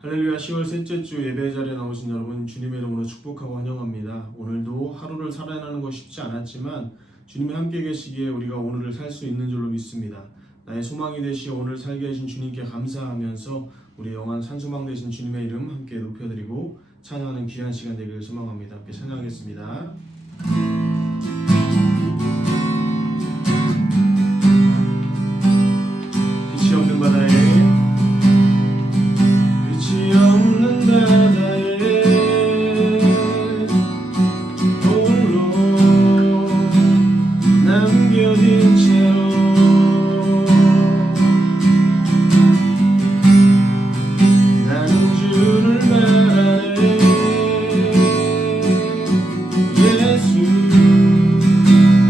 할렐루야. 10월 셋째 주 예배 자리에 나오신 여러분 주님의 이름으로 축복하고 환영합니다. 오늘도 하루를 살아내는 것이 쉽지 않았지만 주님이 함께 계시기에 우리가 오늘을 살 수 있는 줄로 믿습니다. 나의 소망이 되시어 오늘 살게 하신 주님께 감사하면서 우리 영원 산소망 되신 주님의 이름 함께 높여드리고 찬양하는 귀한 시간 되기를 소망합니다. 함께 찬양하겠습니다. 빛이 없는 바다에 빛이 없는 바다에 홀로 남겨진 채로 나는 주를 바라네. 예수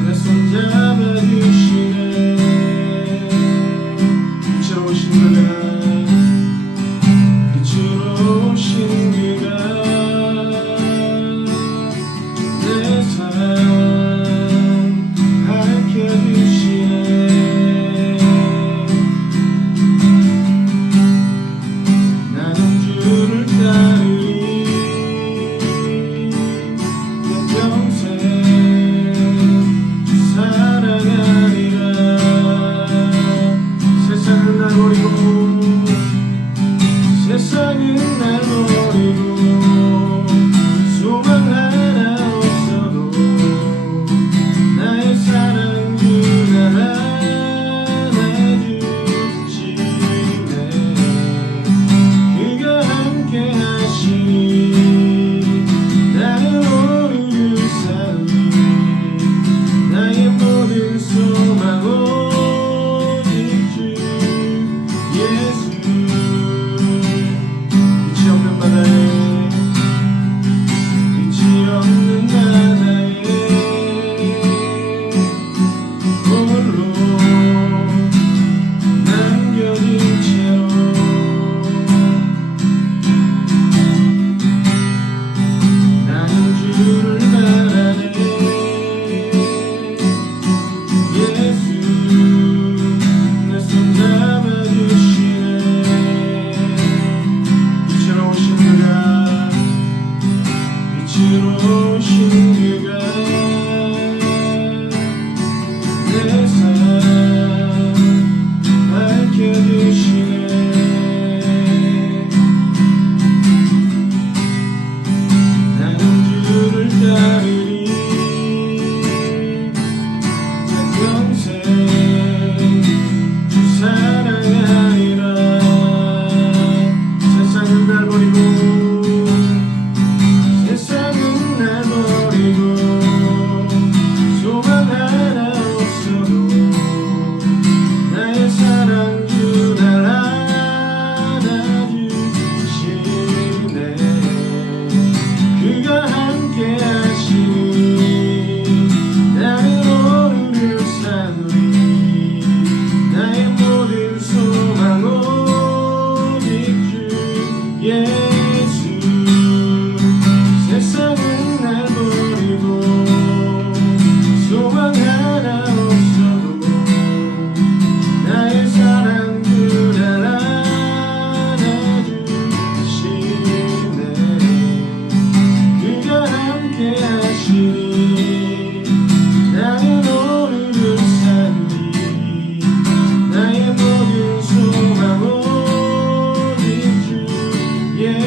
내 손 잡아주시네. 빛으로 오신 그가 빛으로 오신 그가 내 삶 밝혀주시네. 나는 주를 따르리 내 평생 주 사랑하리라. 세상은 날 버리고 세상은 날 버리고 소망 하나 없어도 나의 사랑 주 알아주시네. 그가 함께 하시니 나는 오늘을 살리. 나의 모든 소망 오직 주 예수. 빛이 없는 바다에 빛이 없는 바다에 홀로 남겨진 채로 나는 주를 바라네. 예수 내 손 잡아주시네. 빛으로 오신 그가 빛으로 오신 그가 내 삶 밝혀주시네. 나는 주를 따르리 내 평생 주 사랑하리라. 세상은 날 버리고 세상은 날 버리고 소망 하나 없어도 나의 사랑 주 날 안아주시네. 그가 함께 하시니 나는 오늘을 살리. 나의 모든 소망 오직 주 예수. 세상은 날 버리고 소망 하나 없어도 나의 사랑 주 날 안아주시네. 그가 함께 하시니 나는 오늘을 살리. 나의 모든 소망 오직 주 예수.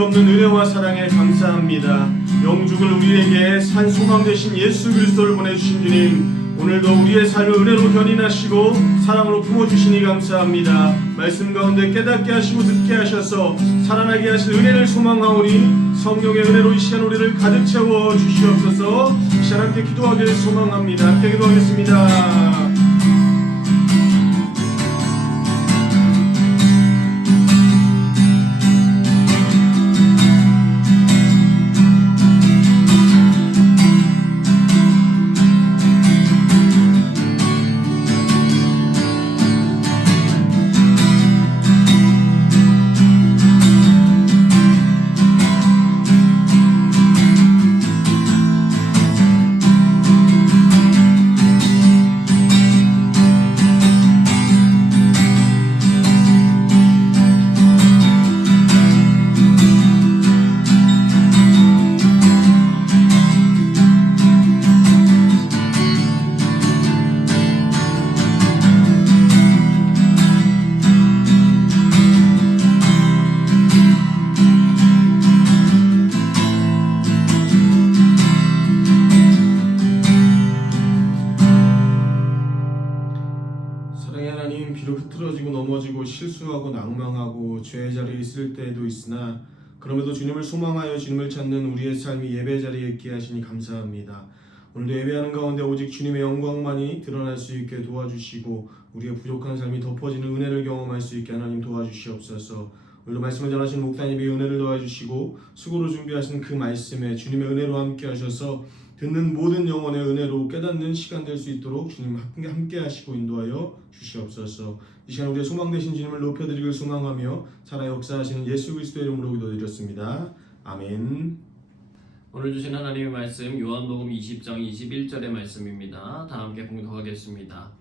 수 없는 은혜와 사랑에 감사합니다. 영죽을 우리에게 산 소망 되신 예수 그리스도를 보내주신 주님, 오늘도 우리의 삶을 은혜로 견인하시고 사랑으로 품어주시니 감사합니다. 말씀 가운데 깨닫게 하시고 듣게 하셔서 살아나게 하신 은혜를 소망하오니 성령의 은혜로 이 시간 우리를 가득 채워 주시옵소서. 이 시간 함께 기도하길 소망합니다. 함께 기도하겠습니다. 넘어지고 실수하고 낭망하고 죄의 자리에 있을 때도 있으나 그럼에도 주님을 소망하여 주님을 찾는 우리의 삶이 예배 자리에 있게 하시니 감사합니다. 오늘도 예배하는 가운데 오직 주님의 영광만이 드러날 수 있게 도와주시고 우리의 부족한 삶이 덮어지는 은혜를 경험할 수 있게 하나님 도와주시옵소서. 오늘도 말씀을 전하신 목사님의 은혜를 도와주시고 수고로 준비하신 그 말씀에 주님의 은혜로 함께 하셔서 듣는 모든 영혼의 은혜로 깨닫는 시간 될 수 있도록 주님 함께 하시고 인도하여 주시옵소서. 이 시간 우리의 소망 되신 주님을 높여드리길 소망하며 살아 역사하시는 예수 그리스도의 이름으로 기도드렸습니다. 아멘. 오늘 주신 하나님의 말씀 요한복음 20장 21절의 말씀입니다. 다 함께 봉독하겠습니다.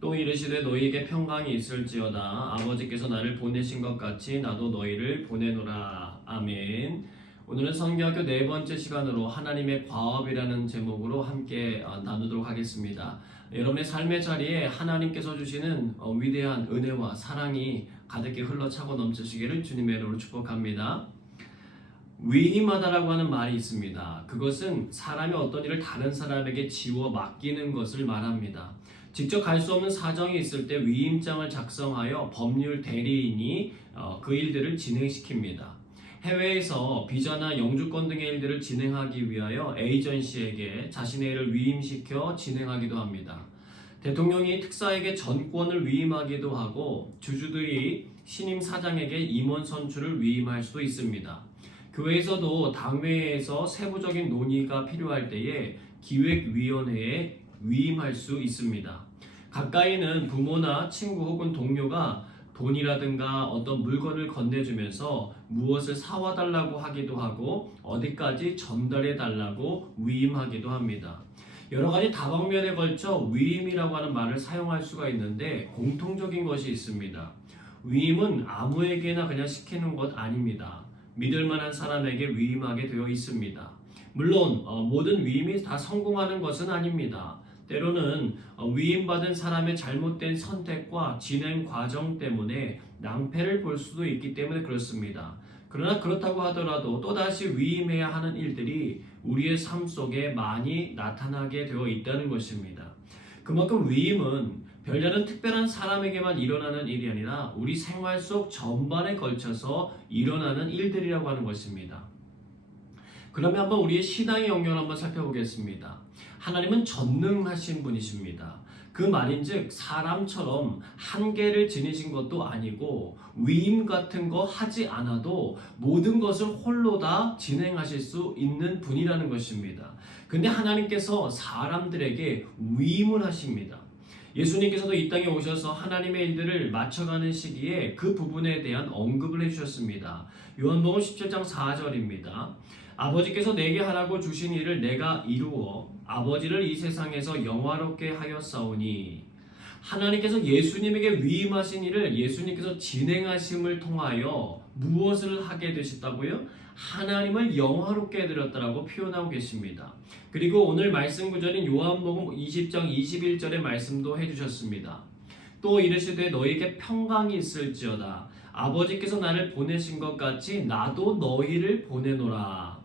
또 이르시되 너희에게 평강이 있을지어다. 아버지께서 나를 보내신 것 같이 나도 너희를 보내노라. 아멘. 오늘은 성경학교 네 번째 시간으로 하나님의 과업이라는 제목으로 함께 나누도록 하겠습니다. 여러분의 삶의 자리에 하나님께서 주시는 위대한 은혜와 사랑이 가득히 흘러차고 넘치시기를 주님의 이름으로 축복합니다. 위임하다라고 하는 말이 있습니다. 그것은 사람이 어떤 일을 다른 사람에게 지워 맡기는 것을 말합니다. 직접 갈 수 없는 사정이 있을 때 위임장을 작성하여 법률 대리인이 그 일들을 진행시킵니다. 해외에서 비자나 영주권 등의 일들을 진행하기 위하여 에이전시에게 자신의 일을 위임시켜 진행하기도 합니다. 대통령이 특사에게 전권을 위임하기도 하고 주주들이 신임 사장에게 임원 선출을 위임할 수도 있습니다. 교회에서도 당회에서 세부적인 논의가 필요할 때에 기획위원회에 위임할 수 있습니다. 가까이는 부모나 친구 혹은 동료가 돈이라든가 어떤 물건을 건네주면서 무엇을 사와 달라고 하기도 하고 어디까지 전달해 달라고 위임하기도 합니다. 여러 가지 다방면에 걸쳐 위임이라고 하는 말을 사용할 수가 있는데 공통적인 것이 있습니다. 위임은 아무에게나 그냥 시키는 것 아닙니다. 믿을 만한 사람에게 위임하게 되어 있습니다. 물론 모든 위임이 다 성공하는 것은 아닙니다. 때로는 위임받은 사람의 잘못된 선택과 진행 과정 때문에 낭패를 볼 수도 있기 때문에 그렇습니다. 그러나 그렇다고 하더라도 또다시 위임해야 하는 일들이 우리의 삶 속에 많이 나타나게 되어 있다는 것입니다. 그만큼 위임은 별다른 특별한 사람에게만 일어나는 일이 아니라 우리 생활 속 전반에 걸쳐서 일어나는 일들이라고 하는 것입니다. 그러면 한번 우리의 신앙의 영역을 한번 살펴보겠습니다. 하나님은 전능하신 분이십니다. 그 말인즉 사람처럼 한계를 지니신 것도 아니고 위임 같은 거 하지 않아도 모든 것을 홀로 다 진행하실 수 있는 분이라는 것입니다. 근데 하나님께서 사람들에게 위임을 하십니다. 예수님께서도 이 땅에 오셔서 하나님의 일들을 맞춰가는 시기에 그 부분에 대한 언급을 해주셨습니다. 요한복음 17장 4절입니다. 아버지께서 내게 하라고 주신 일을 내가 이루어 아버지를 이 세상에서 영화롭게 하였사오니, 하나님께서 예수님에게 위임하신 일을 예수님께서 진행하심을 통하여 무엇을 하게 되셨다고요? 하나님을 영화롭게 해드렸다라고 표현하고 계십니다. 그리고 오늘 말씀 구절인 요한복음 20장 21절의 말씀도 해주셨습니다. 또 이르시되 너에게 평강이 있을지어다. 아버지께서 나를 보내신 것 같이 나도 너희를 보내노라.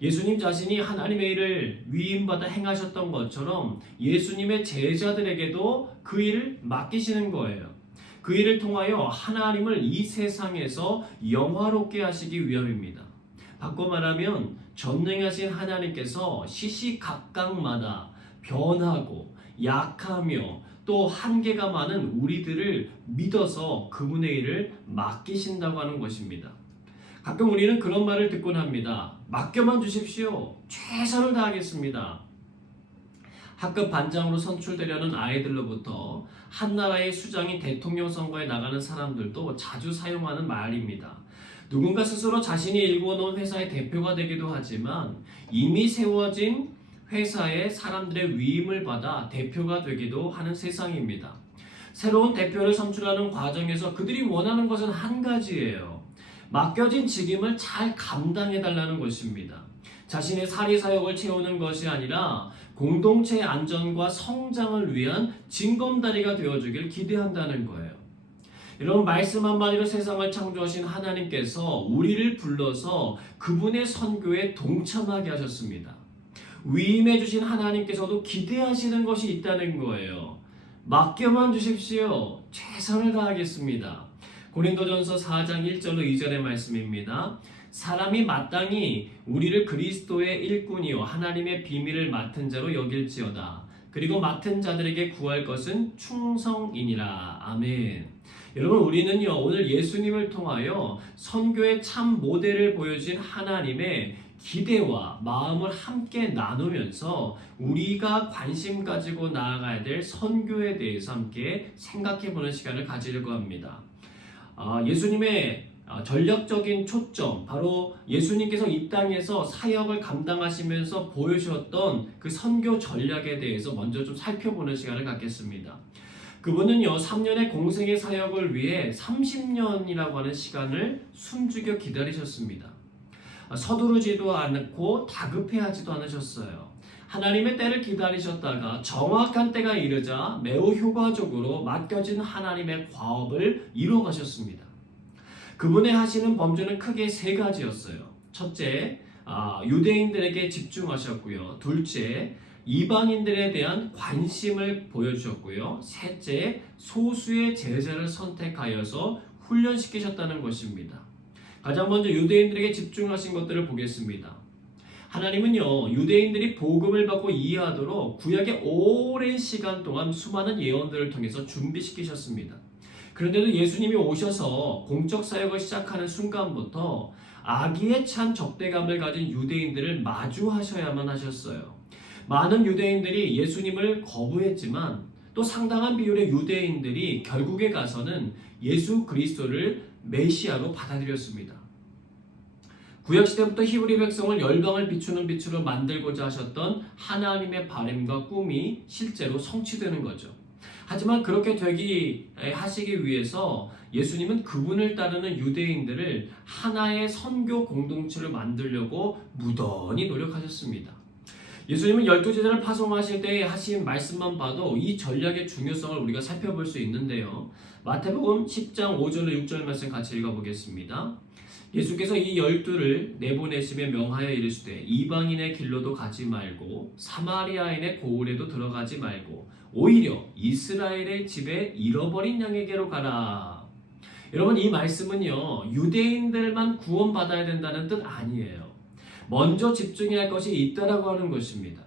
예수님 자신이 하나님의 일을 위임받아 행하셨던 것처럼 예수님의 제자들에게도 그 일을 맡기시는 거예요. 그 일을 통하여 하나님을 이 세상에서 영화롭게 하시기 위함입니다. 바꿔 말하면 전능하신 하나님께서 시시각각마다 변하고 약하며 또 한계가 많은 우리들을 믿어서 그분의 일을 맡기신다고 하는 것입니다. 가끔 우리는 그런 말을 듣곤 합니다. 맡겨만 주십시오. 최선을 다하겠습니다. 학급 반장으로 선출되려는 아이들로부터 한 나라의 수장이 대통령 선거에 나가는 사람들도 자주 사용하는 말입니다. 누군가 스스로 자신이 일궈놓은 회사의 대표가 되기도 하지만 이미 세워진 회사의 사람들의 위임을 받아 대표가 되기도 하는 세상입니다. 새로운 대표를 선출하는 과정에서 그들이 원하는 것은 한 가지예요. 맡겨진 직임을 잘 감당해달라는 것입니다. 자신의 사리사욕을 채우는 것이 아니라 공동체의 안전과 성장을 위한 징검다리가 되어주길 기대한다는 거예요. 여러분, 말씀 한마디로 세상을 창조하신 하나님께서 우리를 불러서 그분의 선교에 동참하게 하셨습니다. 위임해 주신 하나님께서도 기대하시는 것이 있다는 거예요. 맡겨만 주십시오. 최선을 다하겠습니다. 고린도전서 4장 1절로 2절의 말씀입니다. 사람이 마땅히 우리를 그리스도의 일꾼이요 하나님의 비밀을 맡은 자로 여길지어다. 그리고 맡은 자들에게 구할 것은 충성이니라. 아멘. 여러분, 우리는요 오늘 예수님을 통하여 선교의 참 모델을 보여주신 하나님의 기대와 마음을 함께 나누면서 우리가 관심 가지고 나아가야 될 선교에 대해서 함께 생각해보는 시간을 가지려고 합니다. 예수님의 전략적인 초점, 바로 예수님께서 이 땅에서 사역을 감당하시면서 보여주셨던 그 선교 전략에 대해서 먼저 좀 살펴보는 시간을 갖겠습니다. 그분은요 3년의 공생의 사역을 위해 30년이라고 하는 시간을 숨죽여 기다리셨습니다. 서두르지도 않고 다급해하지도 않으셨어요. 하나님의 때를 기다리셨다가 정확한 때가 이르자 매우 효과적으로 맡겨진 하나님의 과업을 이루어가셨습니다. 그분의 하시는 범주는 크게 세 가지였어요. 첫째, 유대인들에게 집중하셨고요. 둘째, 이방인들에 대한 관심을 보여주셨고요. 셋째, 소수의 제자를 선택하여서 훈련시키셨다는 것입니다. 가장 먼저 유대인들에게 집중하신 것들을 보겠습니다. 하나님은요 유대인들이 복음을 받고 이해하도록 구약의 오랜 시간 동안 수많은 예언들을 통해서 준비시키셨습니다. 그런데도 예수님이 오셔서 공적 사역을 시작하는 순간부터 악의에 찬 적대감을 가진 유대인들을 마주하셔야만 하셨어요. 많은 유대인들이 예수님을 거부했지만 또 상당한 비율의 유대인들이 결국에 가서는 예수 그리스도를 메시아로 받아들였습니다. 구약시대부터 히브리 백성을 열방을 비추는 빛으로 만들고자 하셨던 하나님의 바람과 꿈이 실제로 성취되는 거죠. 하지만 그렇게 하시기 위해서 예수님은 그분을 따르는 유대인들을 하나의 선교 공동체를 만들려고 무던히 노력하셨습니다. 예수님은 12제자를 파송하실 때 하신 말씀만 봐도 이 전략의 중요성을 우리가 살펴볼 수 있는데요. 마태복음 10장 5절로 6절 말씀 같이 읽어보겠습니다. 예수께서 이 12를 내보내시며 명하여 이르시되 이방인의 길로도 가지 말고 사마리아인의 고을에도 들어가지 말고 오히려 이스라엘의 집에 잃어버린 양에게로 가라. 여러분, 이 말씀은요 유대인들만 구원받아야 된다는 뜻 아니에요. 먼저 집중해야 할 것이 있다라고 하는 것입니다.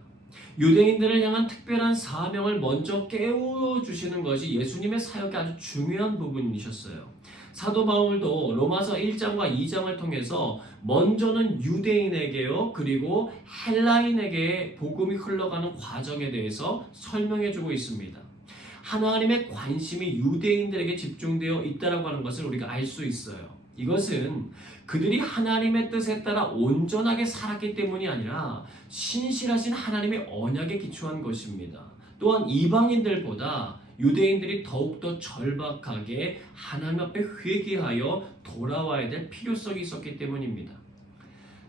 유대인들을 향한 특별한 사명을 먼저 깨워주시는 것이 예수님의 사역의 아주 중요한 부분이셨어요. 사도 바울도 로마서 1장과 2장을 통해서 먼저는 유대인에게요 그리고 헬라인에게 복음이 흘러가는 과정에 대해서 설명해주고 있습니다. 하나님의 관심이 유대인들에게 집중되어 있다라고 하는 것을 우리가 알 수 있어요. 이것은 그들이 하나님의 뜻에 따라 온전하게 살았기 때문이 아니라 신실하신 하나님의 언약에 기초한 것입니다. 또한 이방인들보다 유대인들이 더욱더 절박하게 하나님 앞에 회개하여 돌아와야 될 필요성이 있었기 때문입니다.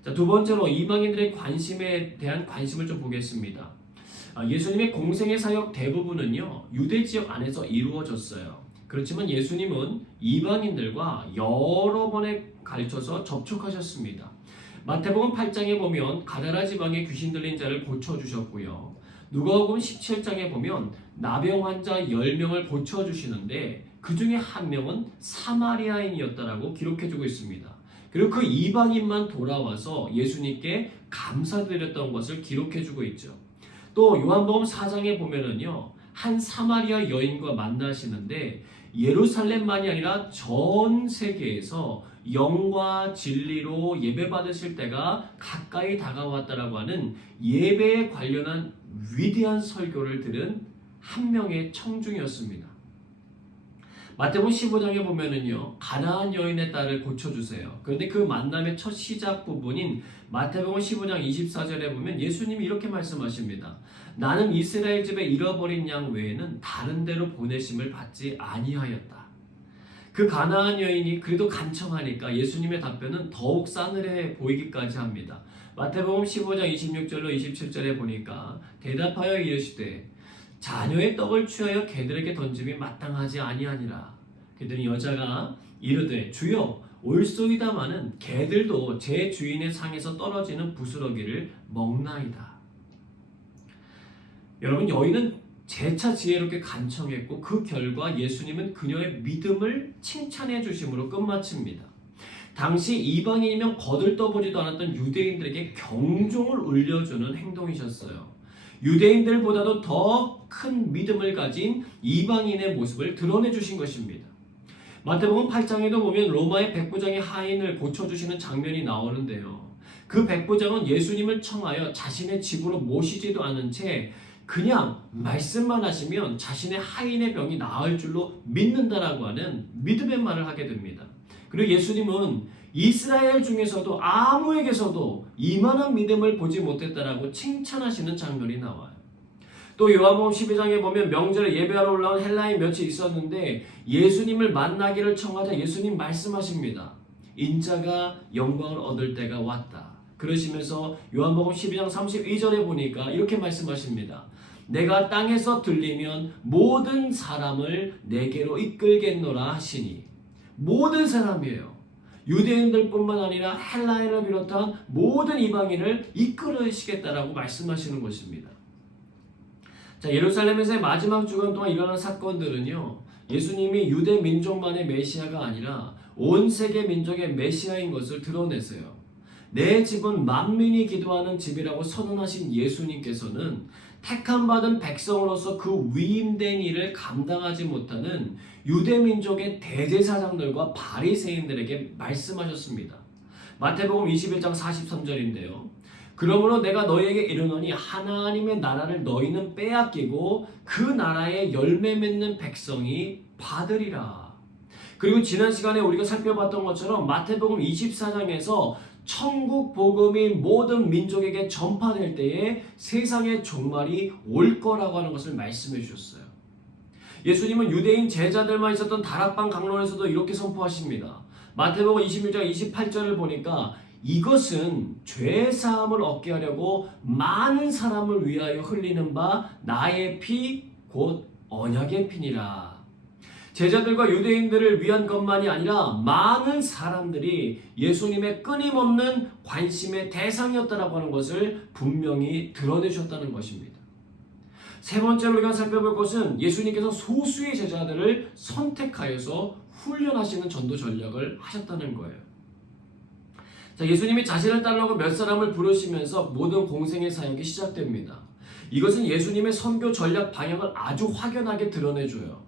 자, 두 번째로 이방인들의 관심에 대한 관심을 좀 보겠습니다. 예수님의 공생의 사역 대부분은요 유대 지역 안에서 이루어졌어요. 그렇지만 예수님은 이방인들과 여러 번에 걸쳐서 접촉하셨습니다. 마태복음 8장에 보면 가다라 지방의 귀신 들린 자를 고쳐주셨고요. 누가복음 17장에 보면 나병 환자 10명을 고쳐주시는데 그 중에 한 명은 사마리아인이었다라고 기록해주고 있습니다. 그리고 그 이방인만 돌아와서 예수님께 감사드렸던 것을 기록해주고 있죠. 또 요한복음 4장에 보면은요, 한 사마리아 여인과 만나시는데 예루살렘만이 아니라 전 세계에서 영과 진리로 예배 받으실 때가 가까이 다가왔다라고 하는 예배에 관련한 위대한 설교를 들은 한 명의 청중이었습니다. 마태복음 15장에 보면은요, 가나안 여인의 딸을 고쳐주세요. 그런데 그 만남의 첫 시작 부분인 마태복음 15장 24절에 보면 예수님이 이렇게 말씀하십니다. 나는 이스라엘 집에 잃어버린 양 외에는 다른 데로 보내심을 받지 아니하였다. 그 가나안 여인이 그래도 간청하니까 예수님의 답변은 더욱 싸늘해 보이기까지 합니다. 마태복음 15장 26절로 27절에 보니까 대답하여 이르시되 자녀의 떡을 취하여 개들에게 던짐이 마땅하지 아니하니라. 그랬더니 여자가 이르되 주여 올소이다마는 개들도 제 주인의 상에서 떨어지는 부스러기를 먹나이다. 여러분, 여인은 재차 지혜롭게 간청했고 그 결과 예수님은 그녀의 믿음을 칭찬해 주심으로 끝마칩니다. 당시 이방인이면 거들떠보지도 않았던 유대인들에게 경종을 울려주는 행동이셨어요. 유대인들보다도 더 큰 믿음을 가진 이방인의 모습을 드러내 주신 것입니다. 마태복음 8장에도 보면 로마의 백부장의 하인을 고쳐주시는 장면이 나오는데요. 그 백부장은 예수님을 청하여 자신의 집으로 모시지도 않은 채 그냥 말씀만 하시면 자신의 하인의 병이 나을 줄로 믿는다라고 하는 믿음의 말을 하게 됩니다. 그리고 예수님은 이스라엘 중에서도 아무에게서도 이만한 믿음을 보지 못했다라고 칭찬하시는 장면이 나와요. 또 요한복음 12장에 보면 명절에 예배하러 올라온 헬라인 몇이 있었는데 예수님을 만나기를 청하자 예수님 말씀하십니다. 인자가 영광을 얻을 때가 왔다. 그러시면서 요한복음 12장 32절에 보니까 이렇게 말씀하십니다. 내가 땅에서 들리면 모든 사람을 내게로 이끌겠노라 하시니, 모든 사람이에요. 유대인들뿐만 아니라 헬라인을 비롯한 모든 이방인을 이끌으시겠다라고 말씀하시는 것입니다. 자, 예루살렘에서의 마지막 주간 동안 일어난 사건들은요, 예수님이 유대 민족만의 메시아가 아니라 온 세계 민족의 메시아인 것을 드러내세요. 내 집은 만민이 기도하는 집이라고 선언하신 예수님께서는 택함받은 백성으로서 그 위임된 일을 감당하지 못하는 유대 민족의 대제사장들과 바리새인들에게 말씀하셨습니다. 마태복음 21장 43절인데요. 그러므로 내가 너희에게 이르노니 하나님의 나라를 너희는 빼앗기고 그 나라의 열매 맺는 백성이 받으리라. 그리고 지난 시간에 우리가 살펴봤던 것처럼 마태복음 24장에서 천국 복음이 모든 민족에게 전파될 때에 세상의 종말이 올 거라고 하는 것을 말씀해 주셨어요. 예수님은 유대인 제자들만 있었던 다락방 강론에서도 이렇게 선포하십니다. 마태복음 26장 28절을 보니까 이것은 죄 사함을 얻게 하려고 많은 사람을 위하여 흘리는 바 나의 피 곧 언약의 피니라. 제자들과 유대인들을 위한 것만이 아니라 많은 사람들이 예수님의 끊임없는 관심의 대상이었다라고 하는 것을 분명히 드러내셨다는 것입니다. 세 번째로 우리가 살펴볼 것은 예수님께서 소수의 제자들을 선택하여서 훈련하시는 전도 전략을 하셨다는 거예요. 자, 예수님이 자신을 따르려고 몇 사람을 부르시면서 모든 공생의 사역이 시작됩니다. 이것은 예수님의 선교 전략 방향을 아주 확연하게 드러내줘요.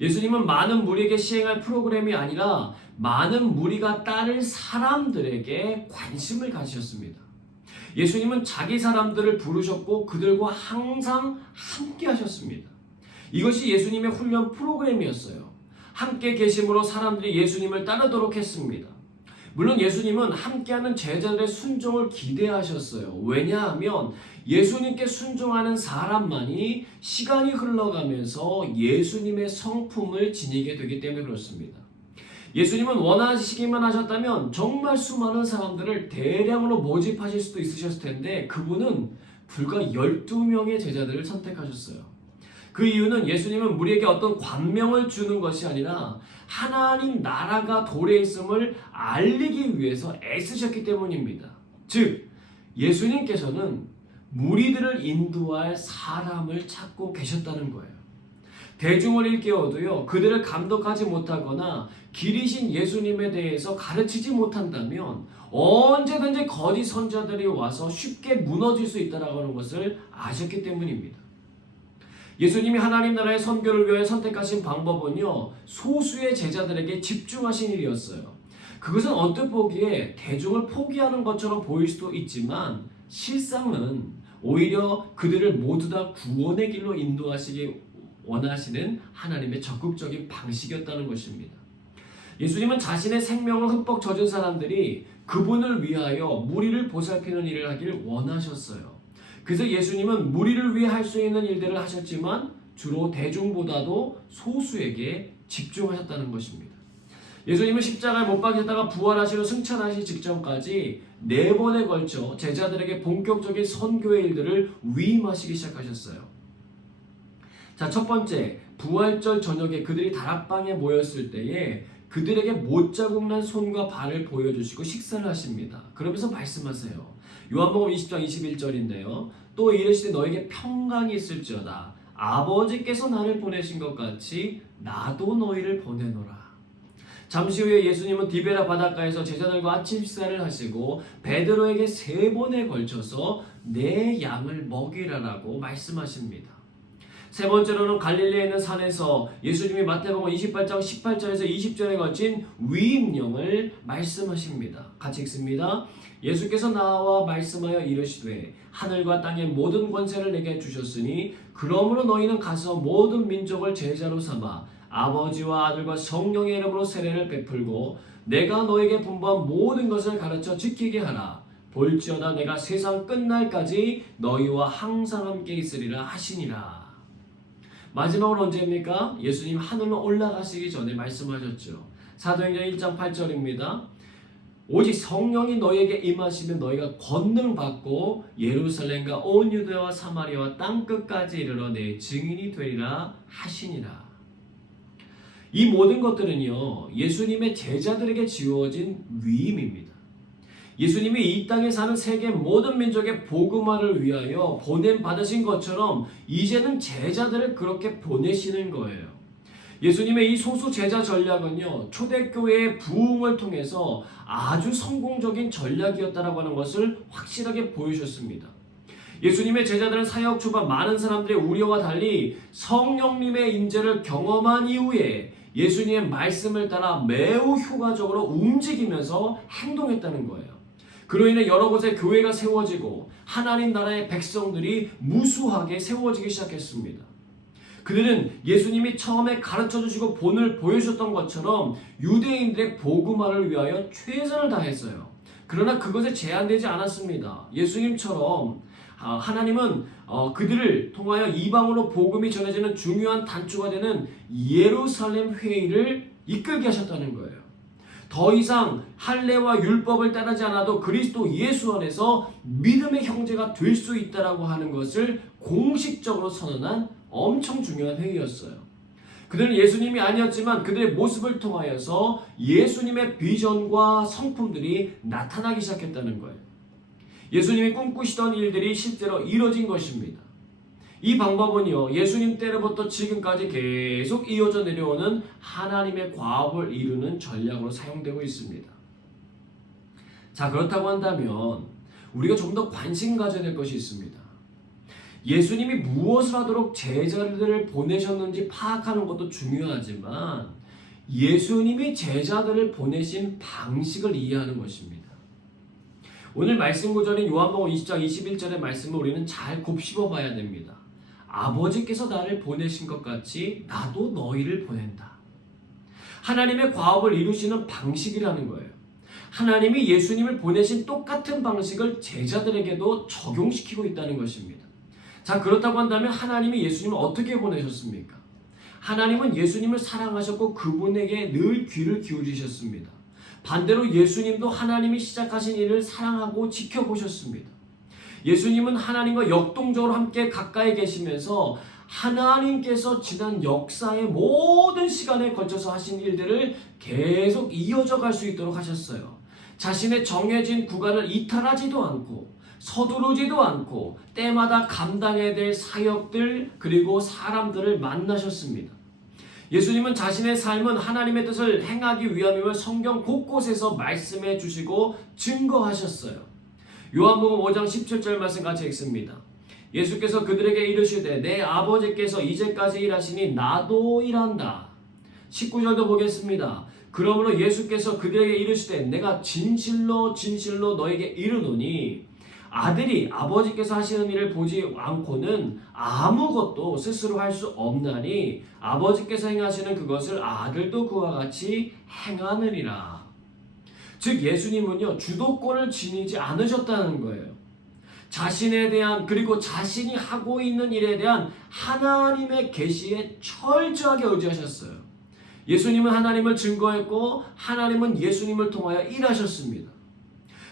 예수님은 많은 무리에게 시행할 프로그램이 아니라 많은 무리가 따를 사람들에게 관심을 가지셨습니다. 예수님은 자기 사람들을 부르셨고 그들과 항상 함께 하셨습니다. 이것이 예수님의 훈련 프로그램이었어요. 함께 계심으로 사람들이 예수님을 따르도록 했습니다. 물론 예수님은 함께하는 제자들의 순종을 기대하셨어요. 왜냐하면 예수님께 순종하는 사람만이 시간이 흘러가면서 예수님의 성품을 지니게 되기 때문에 그렇습니다. 예수님은 원하시기만 하셨다면 정말 수많은 사람들을 대량으로 모집하실 수도 있으셨을 텐데 그분은 불과 12명의 제자들을 선택하셨어요. 그 이유는 예수님은 우리에게 어떤 관명을 주는 것이 아니라 하나님 나라가 도래에 있음을 알리기 위해서 애쓰셨기 때문입니다. 즉 예수님께서는 무리들을 인도할 사람을 찾고 계셨다는 거예요. 대중을 일깨워도요, 그들을 감독하지 못하거나 길이신 예수님에 대해서 가르치지 못한다면 언제든지 거짓 선자들이 와서 쉽게 무너질 수 있다는 것을 아셨기 때문입니다. 예수님이 하나님 나라의 선교를 위해 선택하신 방법은요, 소수의 제자들에게 집중하신 일이었어요. 그것은 언뜻 보기에 대중을 포기하는 것처럼 보일 수도 있지만 실상은 오히려 그들을 모두 다 구원의 길로 인도하시기 원하시는 하나님의 적극적인 방식이었다는 것입니다. 예수님은 자신의 생명을 흠뻑 젖은 사람들이 그분을 위하여 무리를 보살피는 일을 하기를 원하셨어요. 그래서 예수님은 무리를 위해 할 수 있는 일들을 하셨지만 주로 대중보다도 소수에게 집중하셨다는 것입니다. 예수님은 십자가에 못 박히셨다가 부활하시러 승천하시기 직전까지 4번에 걸쳐 제자들에게 본격적인 선교의 일들을 위임하시기 시작하셨어요. 자, 첫 번째, 부활절 저녁에 그들이 다락방에 모였을 때에 그들에게 못자국 난 손과 발을 보여주시고 식사를 하십니다. 그러면서 말씀하세요. 요한복음 20장 21절인데요. 또 이르시되 너에게 평강이 있을지어다. 아버지께서 나를 보내신 것 같이 나도 너희를 보내노라. 잠시 후에 예수님은 디베라 바닷가에서 제자들과 아침 식사를 하시고 베드로에게 3번에 걸쳐서 내 양을 먹이라라고 말씀하십니다. 세 번째로는 갈릴리에 있는 산에서 예수님이 마태복음 28장 18절에서 20절에 걸친 위임령을 말씀하십니다. 같이 읽습니다. 예수께서 나와 말씀하여 이르시되 하늘과 땅의 모든 권세를 내게 주셨으니 그러므로 너희는 가서 모든 민족을 제자로 삼아 아버지와 아들과 성령의 이름으로 세례를 베풀고 내가 너에게 분부한 모든 것을 가르쳐 지키게 하라. 볼지어다 내가 세상 끝날까지 너희와 항상 함께 있으리라 하시니라. 마지막으로 언제입니까? 예수님 하늘로 올라가시기 전에 말씀하셨죠. 사도행전 1장 8절입니다. 오직 성령이 너희에게 임하시면 너희가 권능 받고 예루살렘과 온 유대와 사마리아와 땅끝까지 이르러 내 증인이 되리라 하시니라. 이 모든 것들은요, 예수님의 제자들에게 지어진 위임입니다. 예수님이 이 땅에 사는 세계 모든 민족의 복음화를 위하여 보냄받으신 것처럼 이제는 제자들을 그렇게 보내시는 거예요. 예수님의 이 소수 제자 전략은요, 초대교회의 부흥을 통해서 아주 성공적인 전략이었다라고 하는 것을 확실하게 보여주셨습니다. 예수님의 제자들은 사역 초반 많은 사람들의 우려와 달리 성령님의 임재를 경험한 이후에 예수님의 말씀을 따라 매우 효과적으로 움직이면서 행동했다는 거예요. 그로 인해 여러 곳에 교회가 세워지고 하나님 나라의 백성들이 무수하게 세워지기 시작했습니다. 그들은 예수님이 처음에 가르쳐주시고 본을 보여주셨던 것처럼 유대인들의 복음화를 위하여 최선을 다했어요. 그러나 그것에 제한되지 않았습니다. 예수님처럼 하나님은 그들을 통하여 이방으로 복음이 전해지는 중요한 단초가 되는 예루살렘 회의를 이끌게 하셨다는 거예요. 더 이상 할례와 율법을 따르지 않아도 그리스도 예수 안에서 믿음의 형제가 될 수 있다라고 하는 것을 공식적으로 선언한 엄청 중요한 회의였어요. 그들은 예수님이 아니었지만 그들의 모습을 통하여서 예수님의 비전과 성품들이 나타나기 시작했다는 거예요. 예수님이 꿈꾸시던 일들이 실제로 이루어진 것입니다. 이 방법은요, 예수님 때로부터 지금까지 계속 이어져 내려오는 하나님의 과업을 이루는 전략으로 사용되고 있습니다. 자, 그렇다고 한다면 우리가 좀 더 관심 가져야 될 것이 있습니다. 예수님이 무엇을 하도록 제자들을 보내셨는지 파악하는 것도 중요하지만 예수님이 제자들을 보내신 방식을 이해하는 것입니다. 오늘 말씀 구절인 요한복음 20장 21절의 말씀을 우리는 잘 곱씹어 봐야 됩니다. 아버지께서 나를 보내신 것 같이 나도 너희를 보낸다. 하나님의 과업을 이루시는 방식이라는 거예요. 하나님이 예수님을 보내신 똑같은 방식을 제자들에게도 적용시키고 있다는 것입니다. 자, 그렇다고 한다면 하나님이 예수님을 어떻게 보내셨습니까? 하나님은 예수님을 사랑하셨고 그분에게 늘 귀를 기울이셨습니다. 반대로 예수님도 하나님이 시작하신 일을 사랑하고 지켜보셨습니다. 예수님은 하나님과 역동적으로 함께 가까이 계시면서 하나님께서 지난 역사의 모든 시간에 걸쳐서 하신 일들을 계속 이어져 갈 수 있도록 하셨어요. 자신의 정해진 구간을 이탈하지도 않고 서두르지도 않고 때마다 감당해야 될 사역들 그리고 사람들을 만나셨습니다. 예수님은 자신의 삶은 하나님의 뜻을 행하기 위함임을 성경 곳곳에서 말씀해 주시고 증거하셨어요. 요한복음 5장 17절 말씀 같이 읽습니다. 예수께서 그들에게 이르시되 내 아버지께서 이제까지 일하시니 나도 일한다. 19절도 보겠습니다. 그러므로 예수께서 그들에게 이르시되 내가 진실로 진실로 너에게 이르노니 아들이 아버지께서 하시는 일을 보지 않고는 아무것도 스스로 할 수 없나니 아버지께서 행하시는 그것을 아들도 그와 같이 행하느니라. 즉 예수님은요 주도권을 지니지 않으셨다는 거예요. 자신에 대한 그리고 자신이 하고 있는 일에 대한 하나님의 계시에 철저하게 의지하셨어요. 예수님은 하나님을 증거했고 하나님은 예수님을 통하여 일하셨습니다.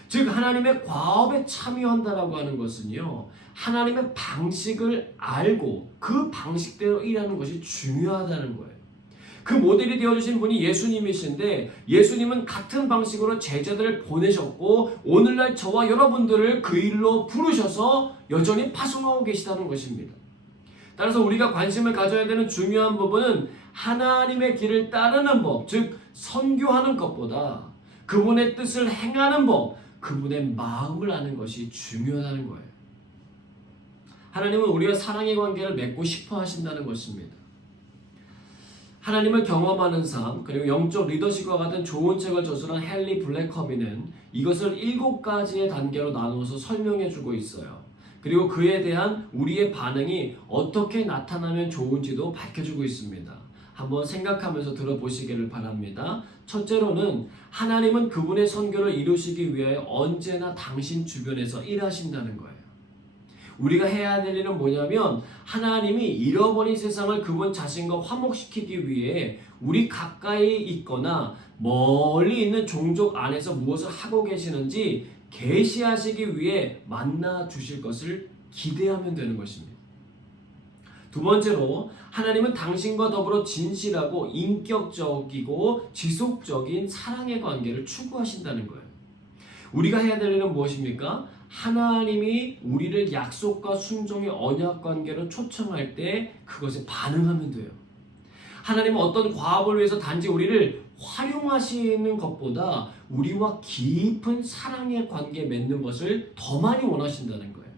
즉 하나님의 과업에 참여한다라고 하는 것은요 하나님의 방식을 알고 그 방식대로 일하는 것이 중요하다는 거예요. 그 모델이 되어주신 분이 예수님이신데 예수님은 같은 방식으로 제자들을 보내셨고 오늘날 저와 여러분들을 그 일로 부르셔서 여전히 파송하고 계시다는 것입니다. 따라서 우리가 관심을 가져야 되는 중요한 부분은 하나님의 길을 따르는 법, 즉 선교하는 것보다 그분의 뜻을 행하는 법, 그분의 마음을 아는 것이 중요하다는 거예요. 하나님은 우리가 사랑의 관계를 맺고 싶어 하신다는 것입니다. 하나님을 경험하는 삶, 그리고 영적 리더십과 같은 좋은 책을 저술한 헨리 블랙커비는 이것을 7가지의 단계로 나누어서 설명해주고 있어요. 그리고 그에 대한 우리의 반응이 어떻게 나타나면 좋은지도 밝혀주고 있습니다. 한번 생각하면서 들어보시기를 바랍니다. 첫째로는 하나님은 그분의 선교를 이루시기 위하여 언제나 당신 주변에서 일하신다는 거예요. 우리가 해야 될 일은 뭐냐면 하나님이 잃어버린 세상을 그분 자신과 화목시키기 위해 우리 가까이 있거나 멀리 있는 종족 안에서 무엇을 하고 계시는지 계시하시기 위해 만나 주실 것을 기대하면 되는 것입니다. 두 번째로 하나님은 당신과 더불어 진실하고 인격적이고 지속적인 사랑의 관계를 추구하신다는 거예요. 우리가 해야 될 일은 무엇입니까? 하나님이 우리를 약속과 순종의 언약 관계로 초청할 때 그것에 반응하면 돼요. 하나님은 어떤 과업을 위해서 단지 우리를 활용하시는 것보다 우리와 깊은 사랑의 관계 맺는 것을 더 많이 원하신다는 거예요.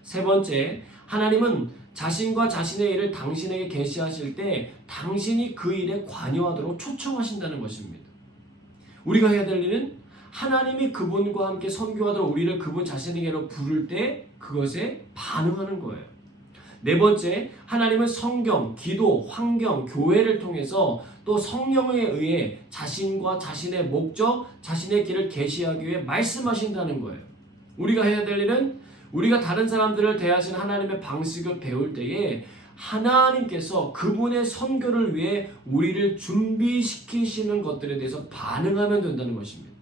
세 번째, 하나님은 자신과 자신의 일을 당신에게 계시하실 때 당신이 그 일에 관여하도록 초청하신다는 것입니다. 우리가 해야 될 일은 하나님이 그분과 함께 선교하도록 우리를 그분 자신에게로 부를 때 그것에 반응하는 거예요. 네 번째, 하나님은 성경, 기도, 환경, 교회를 통해서 또 성령에 의해 자신과 자신의 목적, 자신의 길을 계시하기 위해 말씀하신다는 거예요. 우리가 해야 될 일은 우리가 다른 사람들을 대하시는 하나님의 방식을 배울 때에 하나님께서 그분의 선교를 위해 우리를 준비시키시는 것들에 대해서 반응하면 된다는 것입니다.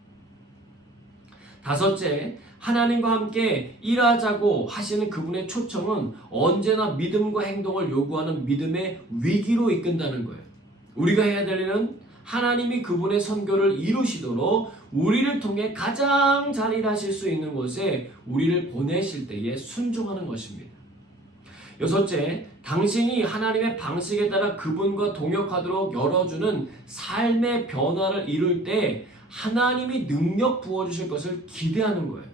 다섯째, 하나님과 함께 일하자고 하시는 그분의 초청은 언제나 믿음과 행동을 요구하는 믿음의 위기로 이끈다는 거예요. 우리가 해야 될 일은 하나님이 그분의 선교를 이루시도록 우리를 통해 가장 잘 일하실 수 있는 곳에 우리를 보내실 때에 순종하는 것입니다. 여섯째, 당신이 하나님의 방식에 따라 그분과 동역하도록 열어주는 삶의 변화를 이룰 때 하나님이 능력 부어주실 것을 기대하는 거예요.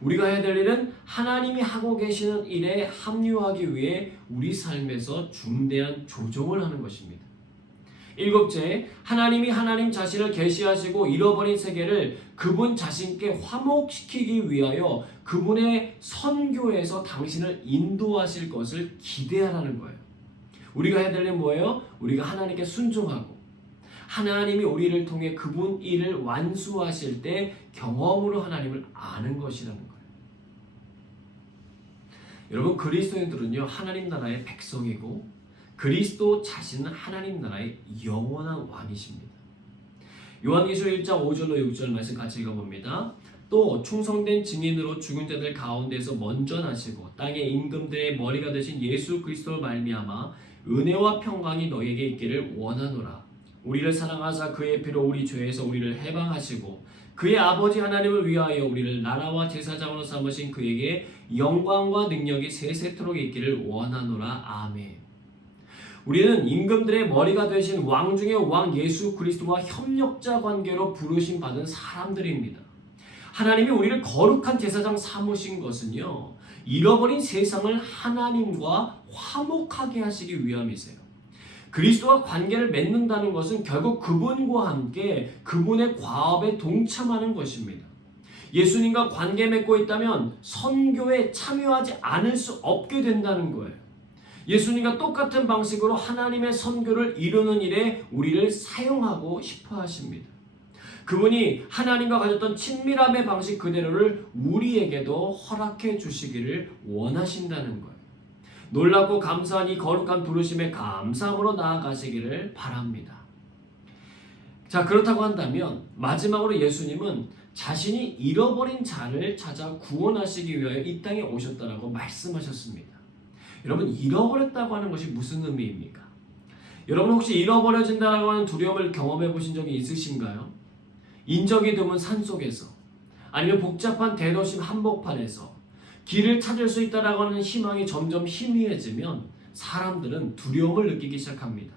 우리가 해야 될 일은 하나님이 하고 계시는 일에 합류하기 위해 우리 삶에서 중대한 조정을 하는 것입니다. 일곱째, 하나님이 하나님 자신을 계시하시고 잃어버린 세계를 그분 자신께 화목시키기 위하여 그분의 선교에서 당신을 인도하실 것을 기대하라는 거예요. 우리가 해야 될 일은 뭐예요? 우리가 하나님께 순종하고 하나님이 우리를 통해 그분 일을 완수하실 때 경험으로 하나님을 아는 것이라는 거예요. 여러분, 그리스도인들은요 하나님 나라의 백성이고 그리스도 자신은 하나님 나라의 영원한 왕이십니다. 요한계시록 1장 5절로 6절 말씀 같이 읽어봅니다. 또 충성된 증인으로 죽은 자들 가운데서 먼저 나시고 땅의 임금들의 머리가 되신 예수 그리스도로 말미암아 은혜와 평강이 너에게 있기를 원하노라. 우리를 사랑하사 그의 피로 우리 죄에서 우리를 해방하시고 그의 아버지 하나님을 위하여 우리를 나라와 제사장으로 삼으신 그에게 영광과 능력이 세세토록 있기를 원하노라. 아멘. 우리는 임금들의 머리가 되신 왕 중의 왕 예수 그리스도와 협력자 관계로 부르심 받은 사람들입니다. 하나님이 우리를 거룩한 제사장 삼으신 것은요, 잃어버린 세상을 하나님과 화목하게 하시기 위함이세요. 그리스도와 관계를 맺는다는 것은 결국 그분과 함께 그분의 과업에 동참하는 것입니다. 예수님과 관계 맺고 있다면 선교에 참여하지 않을 수 없게 된다는 거예요. 예수님과 똑같은 방식으로 하나님의 선교를 이루는 일에 우리를 사용하고 싶어 하십니다. 그분이 하나님과 가졌던 친밀함의 방식 그대로를 우리에게도 허락해 주시기를 원하신다는 거예요. 놀랍고 감사한 이 거룩한 부르심에 감사함으로 나아가시기를 바랍니다. 자, 그렇다고 한다면 마지막으로 예수님은 자신이 잃어버린 자를 찾아 구원하시기 위하여 이 땅에 오셨다라고 말씀하셨습니다. 여러분, 잃어버렸다고 하는 것이 무슨 의미입니까? 여러분 혹시 잃어버려진다라고 하는 두려움을 경험해 보신 적이 있으신가요? 인적이 드문 산속에서 아니면 복잡한 대도심 한복판에서 길을 찾을 수 있다라고 하는 희망이 점점 희미해지면 사람들은 두려움을 느끼기 시작합니다.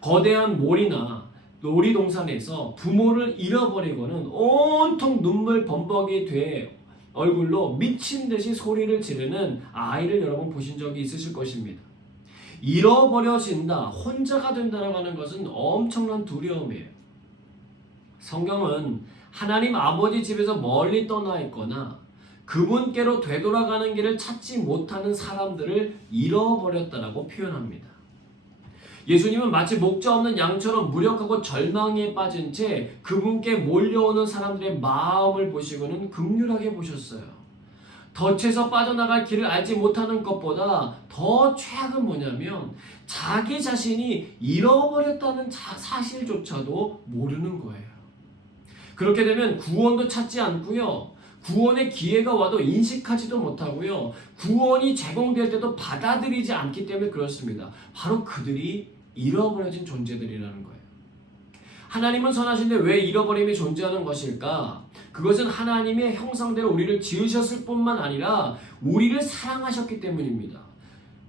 거대한 몰이나 놀이동산에서 부모를 잃어버리고는 온통 눈물 범벅이 돼 얼굴로 미친 듯이 소리를 지르는 아이를 여러분 보신 적이 있으실 것입니다. 잃어버려진다, 혼자가 된다라고 하는 것은 엄청난 두려움이에요. 성경은 하나님 아버지 집에서 멀리 떠나 있거나 그분께로 되돌아가는 길을 찾지 못하는 사람들을 잃어버렸다라고 표현합니다. 예수님은 마치 목자 없는 양처럼 무력하고 절망에 빠진 채 그분께 몰려오는 사람들의 마음을 보시고는 긍휼하게 보셨어요. 덫에서 빠져나갈 길을 알지 못하는 것보다 더 최악은 뭐냐면 자기 자신이 잃어버렸다는 사실조차도 모르는 거예요. 그렇게 되면 구원도 찾지 않고요. 구원의 기회가 와도 인식하지도 못하고요. 구원이 제공될 때도 받아들이지 않기 때문에 그렇습니다. 바로 그들이 잃어버려진 존재들이라는 거예요. 하나님은 선하신데 왜 잃어버림이 존재하는 것일까? 그것은 하나님의 형상대로 우리를 지으셨을 뿐만 아니라 우리를 사랑하셨기 때문입니다.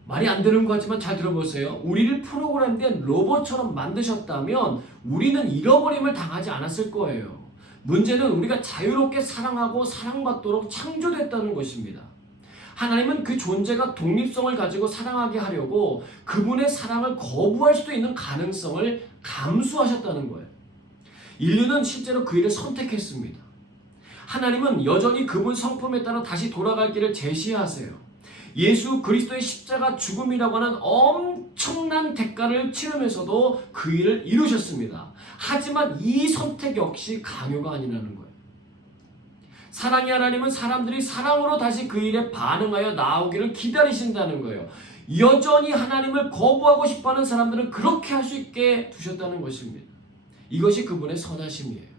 말이 안 되는 것 같지만 잘 들어보세요. 우리를 프로그램된 로봇처럼 만드셨다면 우리는 잃어버림을 당하지 않았을 거예요. 문제는 우리가 자유롭게 사랑하고 사랑받도록 창조됐다는 것입니다. 하나님은 그 존재가 독립성을 가지고 사랑하게 하려고 그분의 사랑을 거부할 수도 있는 가능성을 감수하셨다는 거예요. 인류는 실제로 그 일을 선택했습니다. 하나님은 여전히 그분 성품에 따라 다시 돌아갈 길을 제시하세요. 예수 그리스도의 십자가 죽음이라고 하는 엄청난 대가를 치르면서도 그 일을 이루셨습니다. 하지만 이 선택 역시 강요가 아니라는 거예요. 사랑의 하나님은 사람들이 사랑으로 다시 그 일에 반응하여 나오기를 기다리신다는 거예요. 여전히 하나님을 거부하고 싶어하는 사람들은 그렇게 할 수 있게 두셨다는 것입니다. 이것이 그분의 선하심이에요.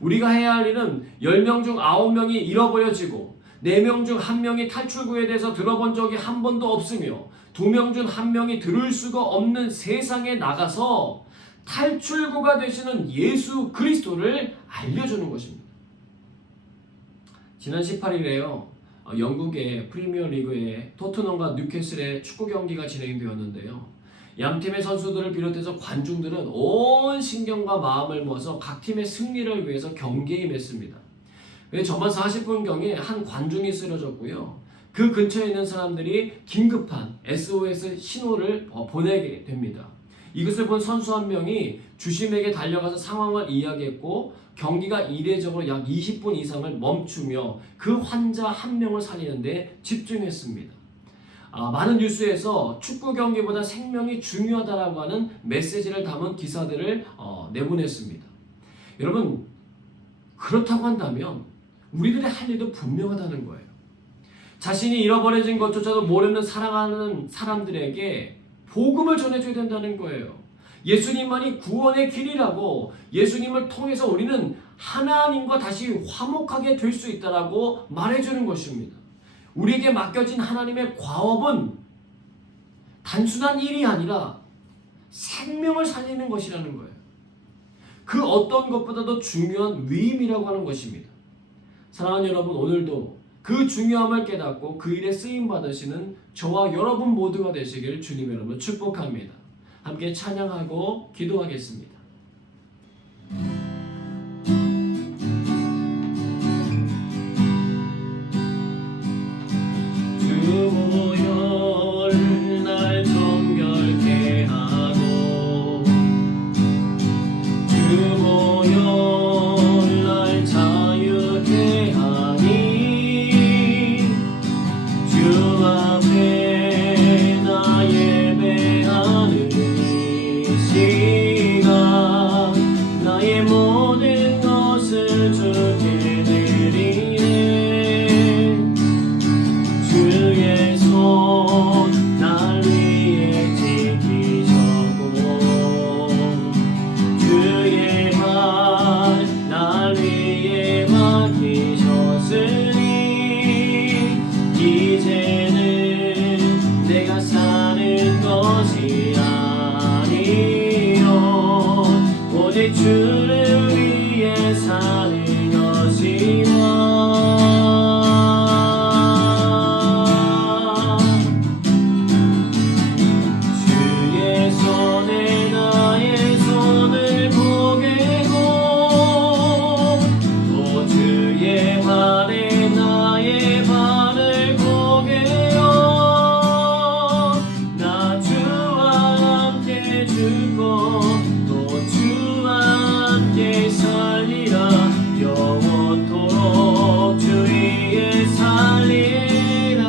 우리가 해야 할 일은 10명 중 9명이 잃어버려지고 4명 중 1명이 탈출구에 대해서 들어본 적이 한 번도 없으며 2명 중 1명이 들을 수가 없는 세상에 나가서 탈출구가 되시는 예수 그리스도를 알려주는 것입니다. 지난 18일에요. 영국의 프리미어 리그의 토트넘과 뉴캐슬의 축구 경기가 진행되었는데요. 양팀의 선수들을 비롯해서 관중들은 온 신경과 마음을 모아서 각 팀의 승리를 위해서 경기에 임했습니다. 전반 40분경에 한 관중이 쓰러졌고요. 그 근처에 있는 사람들이 긴급한 SOS 신호를 보내게 됩니다. 이것을 본 선수 한 명이 주심에게 달려가서 상황을 이야기했고 경기가 이례적으로 약 20분 이상을 멈추며 그 환자 한 명을 살리는데 집중했습니다. 많은 뉴스에서 축구 경기보다 생명이 중요하다라고 하는 메시지를 담은 기사들을 내보냈습니다. 여러분, 그렇다고 한다면 우리들의 할 일도 분명하다는 거예요. 자신이 잃어버려진 것조차도 모르는 사랑하는 사람들에게 복음을 전해줘야 된다는 거예요. 예수님만이 구원의 길이라고, 예수님을 통해서 우리는 하나님과 다시 화목하게 될 수 있다라고 말해주는 것입니다. 우리에게 맡겨진 하나님의 과업은 단순한 일이 아니라 생명을 살리는 것이라는 거예요. 그 어떤 것보다도 중요한 위임이라고 하는 것입니다. 사랑하는 여러분, 오늘도 그 중요함을 깨닫고 그 일에 쓰임 받으시는 저와 여러분 모두가 되시길 주님 여러분 축복합니다. 함께 찬양하고 기도하겠습니다. 주보혈 날 정결케 하고 주보혈 날 자유케 하니 주 앞에 나 예배하는 이 시간 나의 모든 것을 주께 드리네. 주의 손 날 위에 지키셨고 주의 발 날 위에 맡기셨으니 이제는 내가 사는 것이 아니요 오직 주를 위해 사는 것이라. 주의 손에 나의 손을 보게고 또 주의 발에 나의 발을 보게요. 나 주와 함께 죽고 또 주와 함께 살리라. 영원토록 주 위에 살리라.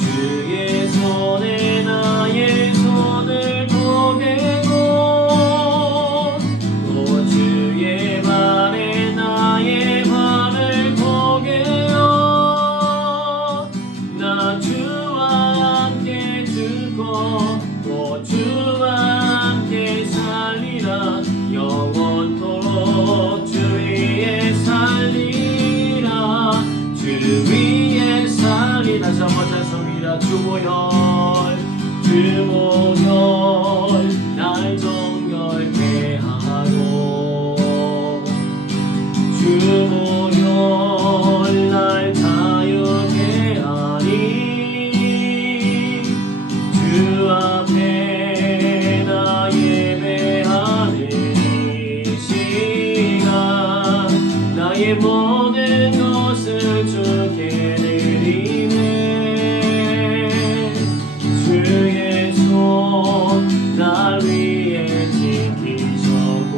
주의 손에 나의 손을 보게고 또 주의 발에 나의 발을 보게요. 나 주와 함께 죽고 또 주와 함께 살리라. 영원토록 주 위에 살리라. 주 위에 살리라. 다시 한번 찬송이라. 주보혈 주보혈 날 정결케 하고 주보혈 날 자유케 하니 주 앞에 나 예배하는 이 시간 나의 모든 것을 주께 드리네. 주의 손 날 위에 지키셨고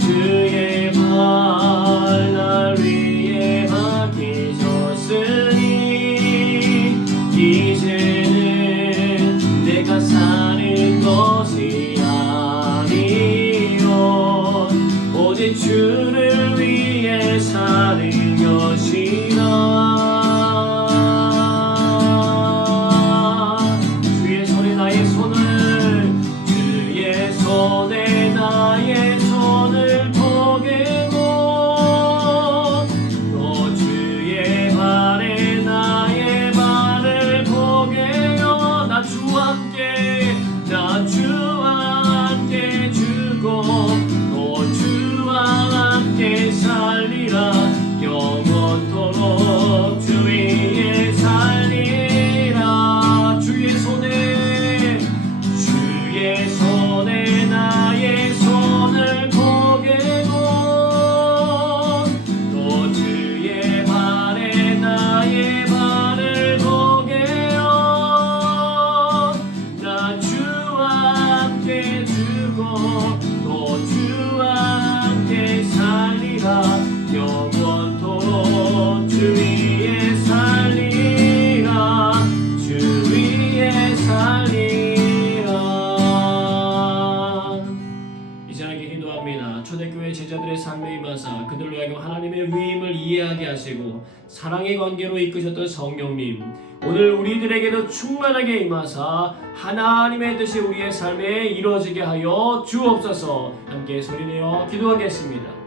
주의 발 날 위에 맡기셨으니 이제는 내가 사는 것이 아니요 오직 주를 위해 사는 것이라. 주의 손에 나의 손을 주의 손에 나의 손을 보게고 또 주의 발에 나의 발을 보게요. 나 주와 함께 주고 또 주와 함께 살리라. 영원토록 주 위에 살리라. 주의 손에 나의 손을 보게고 또 주의 발에 나의 발을 보게요. 나 주와 함께 주고 또 주와 함께 살리라. 영원토록 주 위에 살리라. 주 위에 살리라. 이제 하게 기도합니다. 초대교회 제자들의 삶에 임하사 그들로 하여금 하나님의 위임을 이해하게 하시고 사랑의 관계로 이끄셨던 성령님, 오늘 우리들에게도 충만하게 임하사 하나님의 뜻이 우리의 삶에 이루어지게 하여 주옵소서. 함께 소리내어 기도하겠습니다.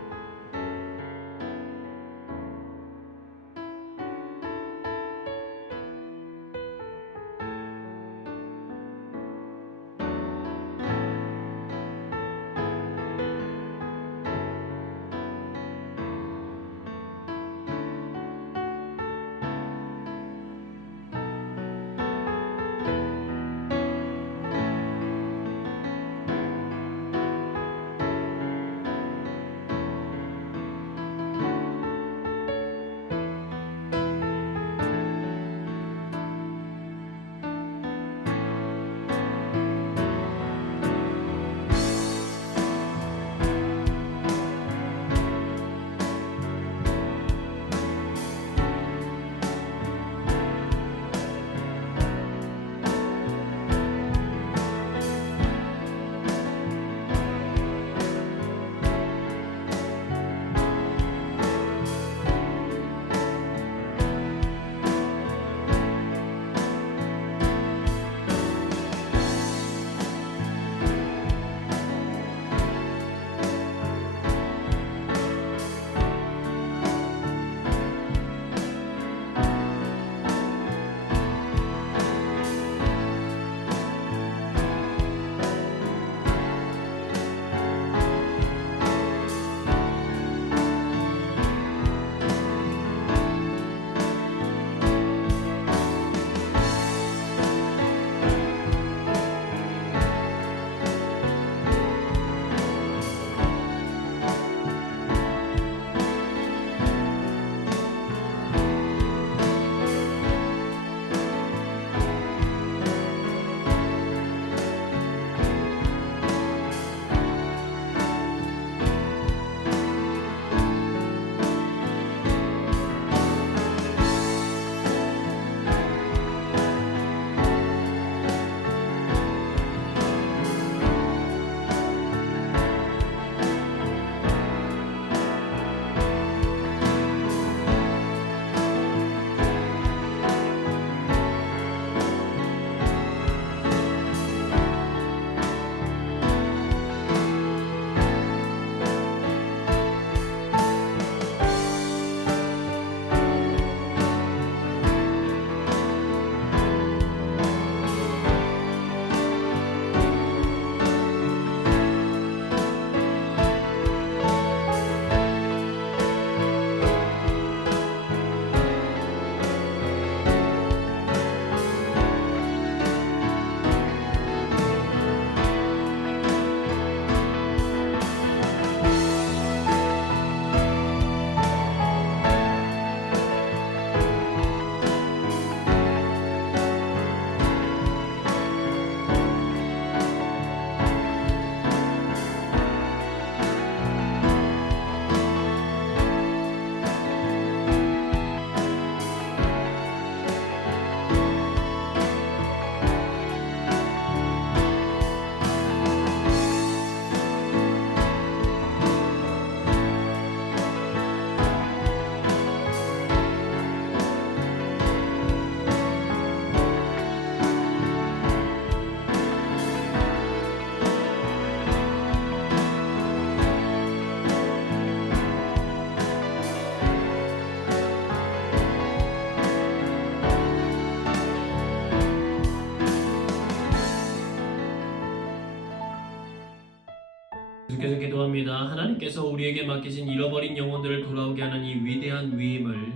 계속해서 기도합니다. 하나님께서 우리에게 맡기신 잃어버린 영혼들을 돌아오게 하는 이 위대한 위임을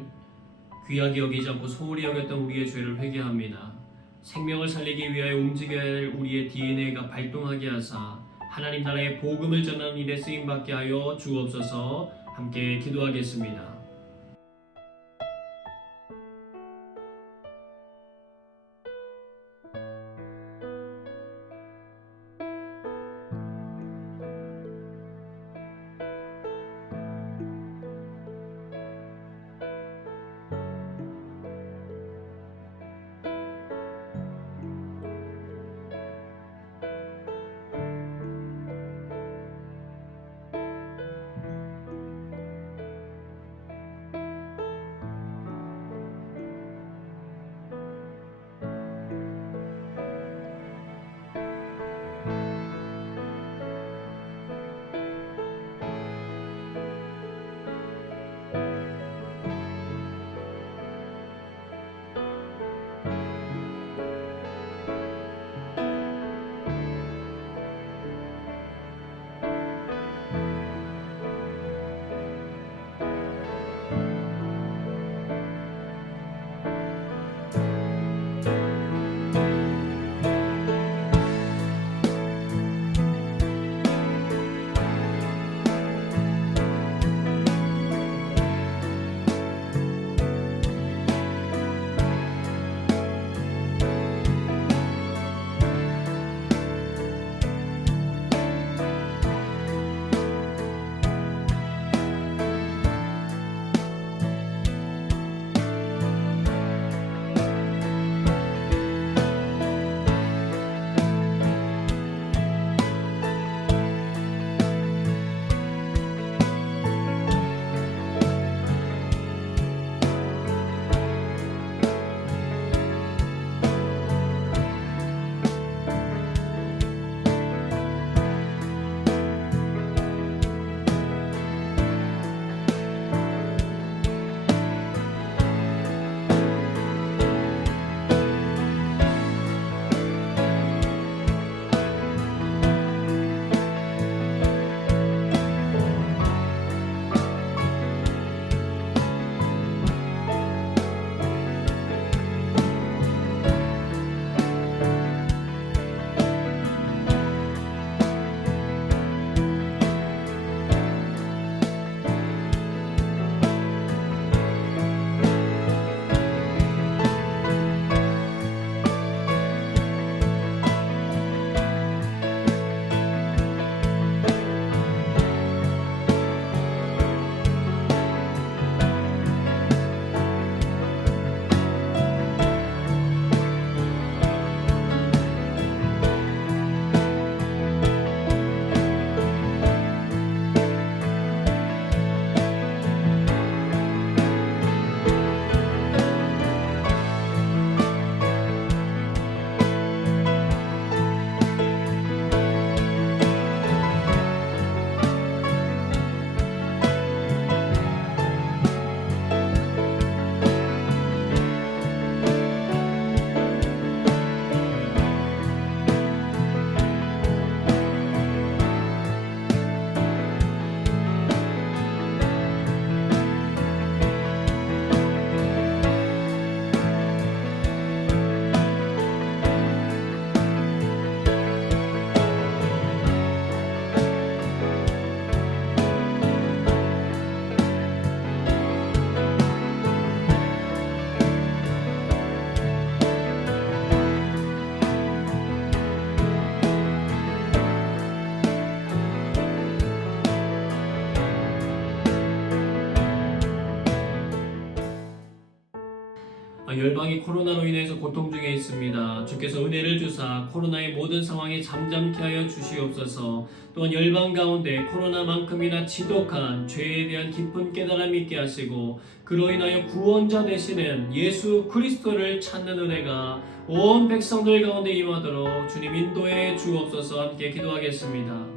귀하게 여기지 않고 소홀히 여겼던 우리의 죄를 회개합니다. 생명을 살리기 위하여 움직여야 할 우리의 DNA가 발동하게 하사 하나님 나라의 복음을 전하는 일에 쓰임받게 하여 주옵소서. 함께 기도하겠습니다. 열방이 코로나로 인해서 고통 중에 있습니다. 주께서 은혜를 주사 코로나의 모든 상황이 잠잠케 하여 주시옵소서. 또한 열방 가운데 코로나만큼이나 지독한 죄에 대한 깊은 깨달음이 있게 하시고 그로 인하여 구원자 되시는 예수 그리스도를 찾는 은혜가 온 백성들 가운데 임하도록 주님 인도해 주옵소서. 함께 기도하겠습니다.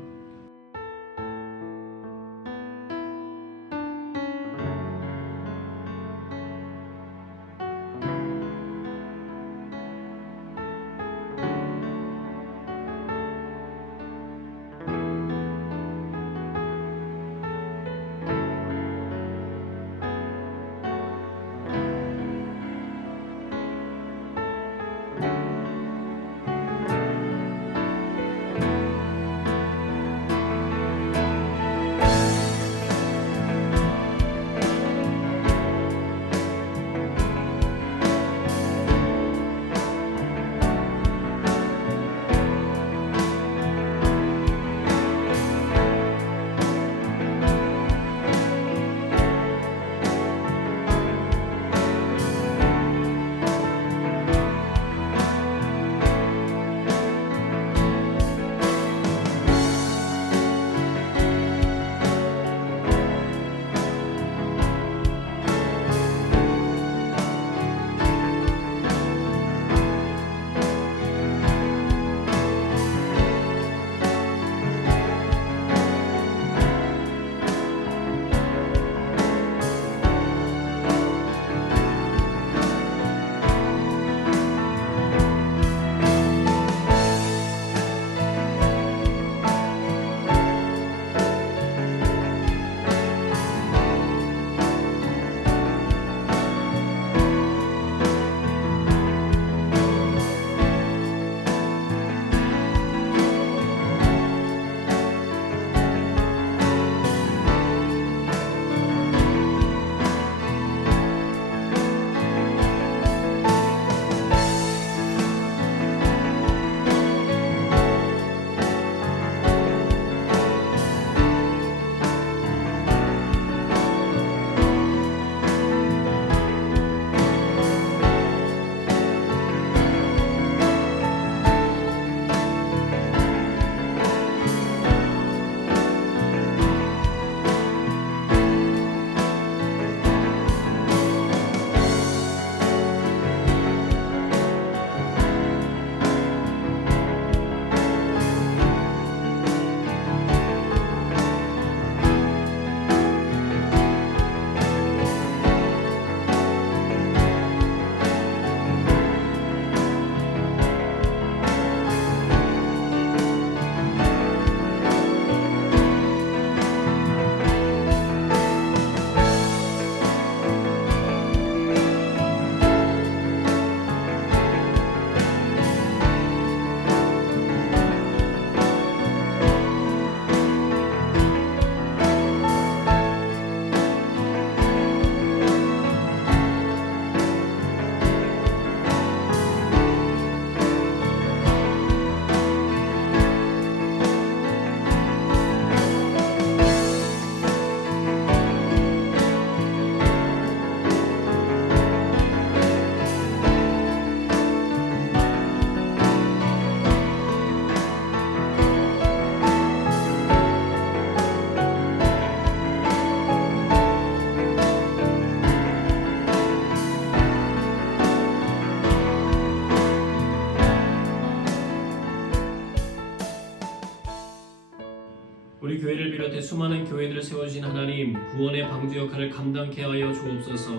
우리 교회를 비롯해 수많은 교회들을 세워주신 하나님, 구원의 방주 역할을 감당케 하여 주옵소서.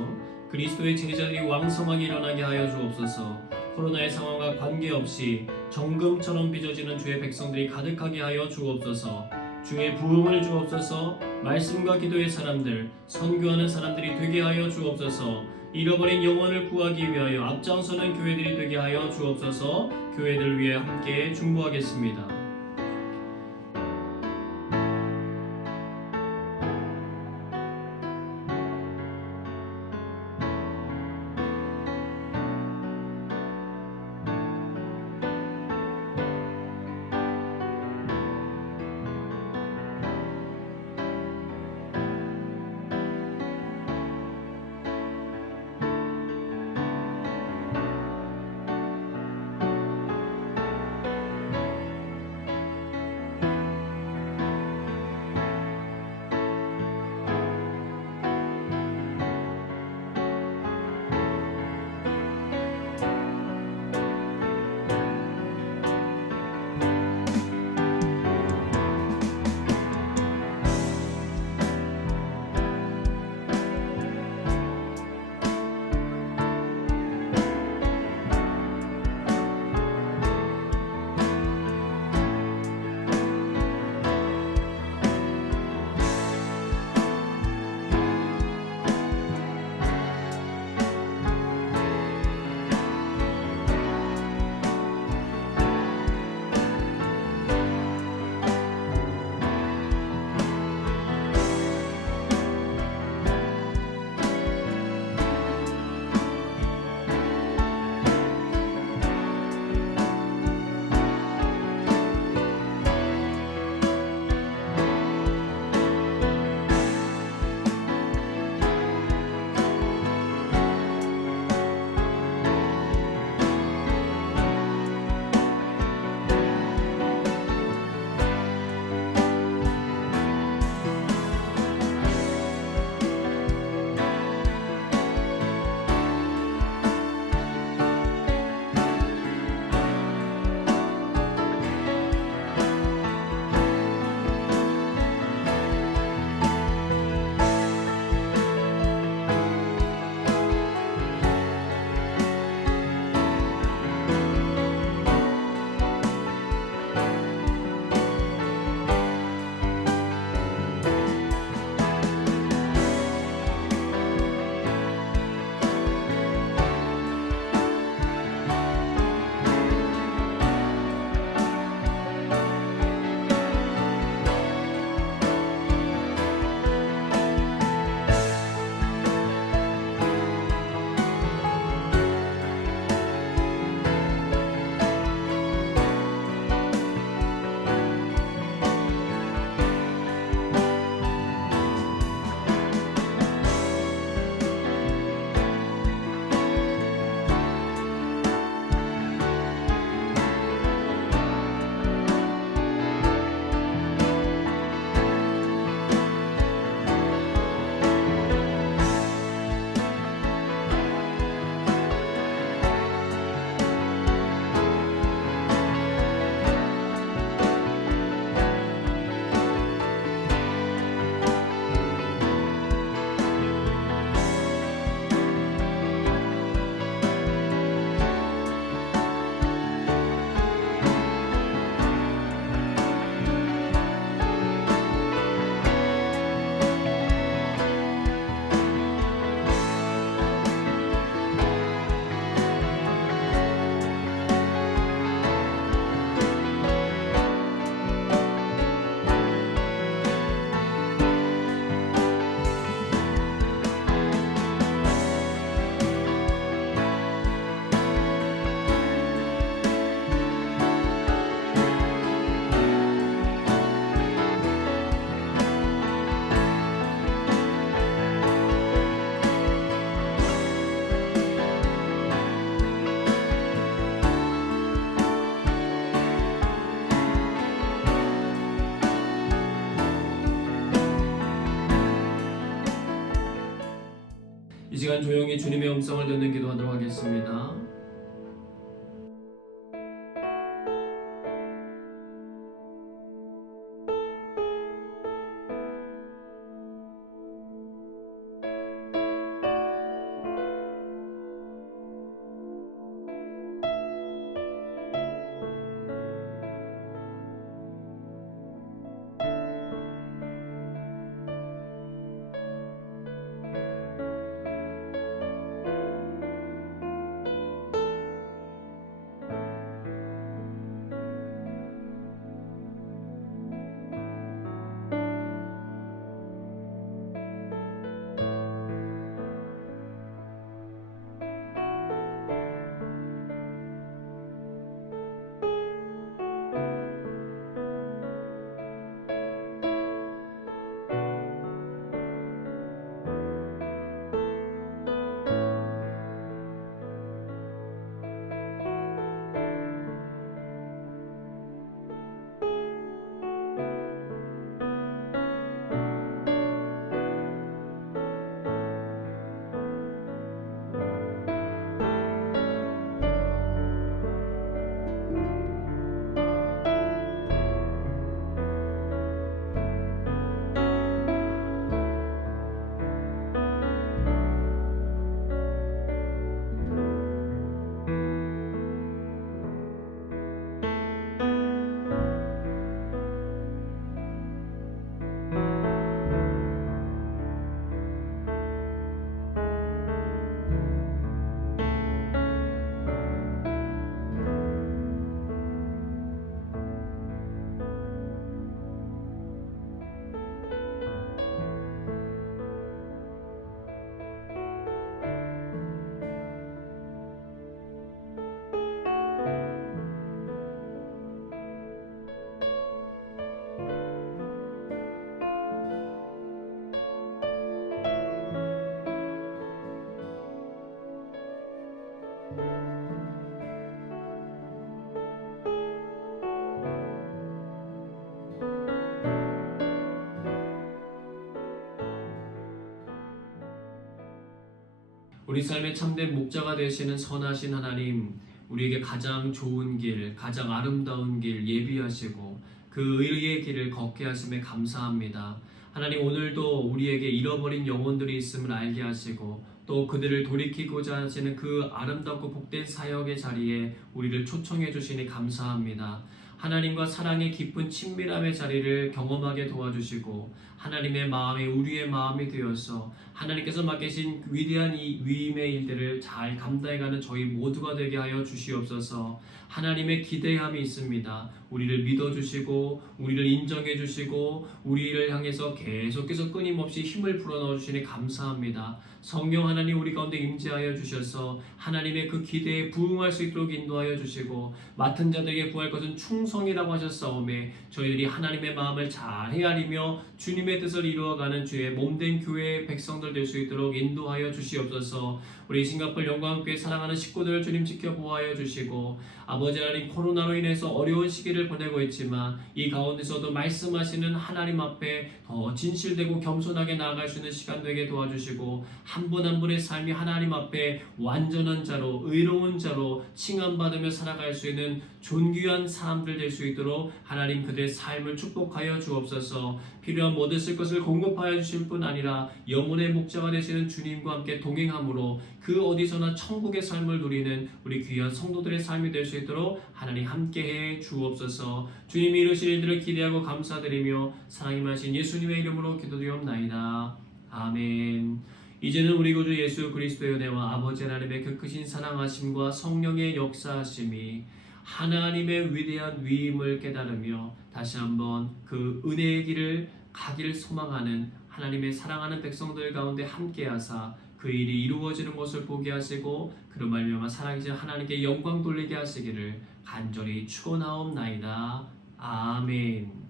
그리스도의 제자들이 왕성하게 일어나게 하여 주옵소서. 코로나의 상황과 관계없이 정금처럼 빚어지는 주의 백성들이 가득하게 하여 주옵소서. 주의 부흥을 주옵소서. 말씀과 기도의 사람들, 선교하는 사람들이 되게 하여 주옵소서. 잃어버린 영혼을 구하기 위하여 앞장서는 교회들이 되게 하여 주옵소서. 교회들 위해 함께 중보하겠습니다. 시간 조용히 주님의 음성을 듣는 기도하도록 하겠습니다. 우리 삶의 참된 목자가 되시는 선하신 하나님, 우리에게 가장 좋은 길, 가장 아름다운 길 예비하시고 그 의의 길을 걷게 하심에 감사합니다. 하나님, 오늘도 우리에게 잃어버린 영혼들이 있음을 알게 하시고 또 그들을 돌이키고자 하시는 그 아름답고 복된 사역의 자리에 우리를 초청해 주시니 감사합니다. 하나님과 사랑의 깊은 친밀함의 자리를 경험하게 도와주시고 하나님의 마음이 우리의 마음이 되어서 하나님께서 맡기신 위대한 이 위임의 일들을 잘 감당해가는 저희 모두가 되게 하여 주시옵소서. 하나님의 기대함이 있습니다. 우리를 믿어주시고 우리를 인정해주시고 우리를 향해서 계속해서 끊임없이 힘을 불어넣어 주시니 감사합니다. 성령 하나님, 우리 가운데 임재하여 주셔서 하나님의 그 기대에 부응할 수 있도록 인도하여 주시고 맡은 자들에게 구할 것은 충성이라고 하셨사오매 저희들이 하나님의 마음을 잘 헤아리며 주님의 뜻을 이루어가는 주의 몸된 교회의 백성들 될 수 있도록 인도하여 주시옵소서. 우리 싱가포르 영광교회 사랑하는 식구들을 주님 지켜보아여 주시고 아버지 하나님, 코로나로 인해서 어려운 시기를 보내고 있지만 이 가운데서도 말씀하시는 하나님 앞에 더 진실되고 겸손하게 나아갈 수 있는 시간 되게 도와주시고 한 분 한 분의 삶이 하나님 앞에 완전한 자로 의로운 자로 칭함받으며 살아갈 수 있는 존귀한 사람들 될 수 있도록 하나님 그들의 삶을 축복하여 주옵소서. 필요한 모든 쓸 것을 공급하여 주실 뿐 아니라 영혼의 목자가 되시는 주님과 함께 동행함으로 그 어디서나 천국의 삶을 누리는 우리 귀한 성도들의 삶이 될 수 있도록 하나님 함께해 주옵소서. 주님이 이루실 일들을 기대하고 감사드리며 사랑이 많으신 예수님의 이름으로 기도드리옵나이다. 아멘. 이제는 우리 구주 예수 그리스도의 은혜와 아버지 하나님의 그 크신 사랑하심과 성령의 역사하심이 하나님의 위대한 위임을 깨달으며 다시 한번 그 은혜의 길을 가기를 소망하는 하나님의 사랑하는 백성들 가운데 함께하사 그 일이 이루어지는 것을 보게 하시고 그로 말미암아 살아계신 하나님께 영광 돌리게 하시기를 간절히 축원하옵나이다. 아멘.